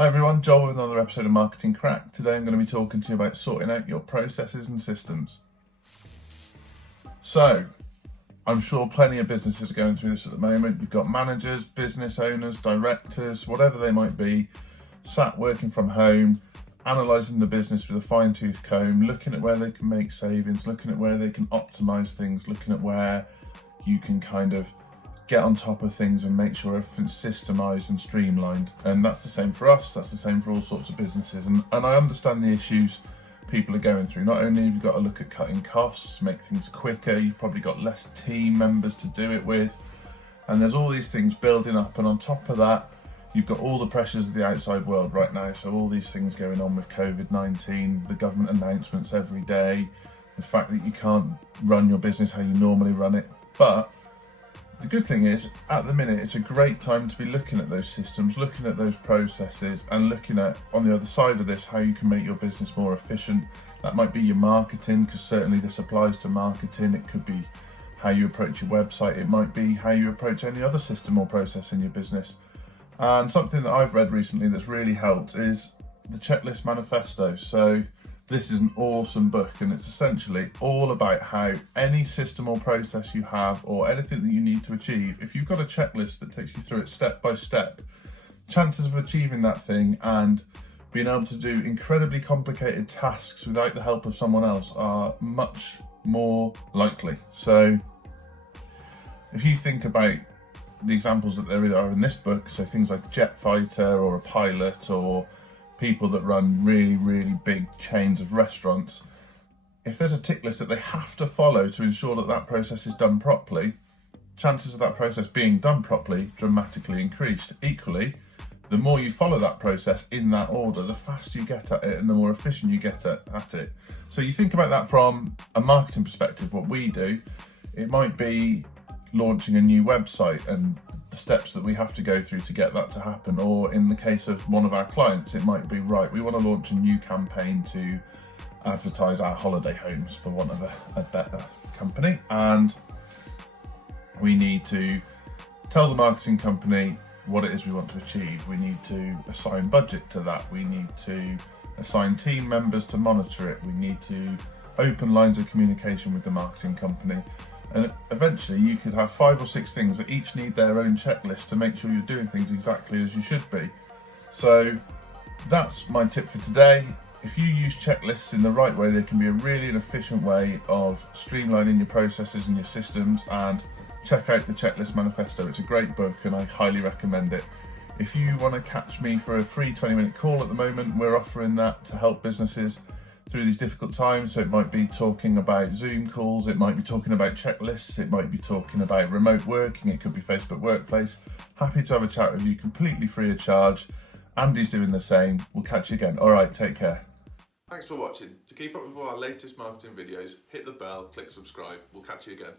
Hi everyone, Joel with another episode of Marketing Crack. Today I'm going to be talking to you about sorting out your processes and systems. So, I'm sure plenty of businesses are going through this at the moment. You've got managers, business owners, directors, whatever they might be, sat working from home, analysing the business with a fine-tooth comb, looking at where they can make savings, looking at where they can optimise things, looking at where you can kind of get on top of things and make sure everything's systemised and streamlined. And that's the same for us, that's the same for all sorts of businesses. And I understand the issues people are going through. Not only have you got to look at cutting costs, make things quicker, you've probably got less team members to do it with. And there's all these things building up, and on top of that, you've got all the pressures of the outside world right now. So all these things going on with COVID-19, the government announcements every day, the fact that you can't run your business how you normally run it. But the good thing is, at the minute, it's a great time to be looking at those systems, looking at those processes, and looking at, on the other side of this, how you can make your business more efficient. That might be your marketing, because certainly this applies to marketing. It could be how you approach your website. It might be how you approach any other system or process in your business. And something that I've read recently that's really helped is the Checklist Manifesto. So this is an awesome book, and it's essentially all about how any system or process you have, or anything that you need to achieve, if you've got a checklist that takes you through it step by step, chances of achieving that thing and being able to do incredibly complicated tasks without the help of someone else are much more likely. So if you think about the examples that there are in this book, so things like a jet fighter or a pilot, or people that run really, really big chains of restaurants, if there's a tick list that they have to follow to ensure that that process is done properly, chances of that process being done properly dramatically increased. Equally, the more you follow that process in that order, the faster you get at it and the more efficient you get at it. So you think about that from a marketing perspective. What we do, it might be launching a new website and the steps that we have to go through to get that to happen. Or in the case of one of our clients, it might be, right, we want to launch a new campaign to advertise our holiday homes, for want of a better company. And we need to tell the marketing company what it is we want to achieve. We need to assign budget to that. We need to assign team members to monitor it. We need to open lines of communication with the marketing company. And eventually you could have 5 or 6 things that each need their own checklist to make sure you're doing things exactly as you should be. So that's my tip for today. If you use checklists in the right way, they can be a really efficient way of streamlining your processes and your systems. And check out the Checklist Manifesto. It's a great book and I highly recommend it. If you want to catch me for a free 20-minute call at the moment, we're offering that to help businesses through these difficult times. So it might be talking about Zoom calls, it might be talking about checklists, it might be talking about remote working, it could be Facebook Workplace. Happy to have a chat with you completely free of charge. Andy's doing the same. We'll catch you again. All right, take care. Thanks for watching. To keep up with all our latest marketing videos, hit the bell, click subscribe. We'll catch you again.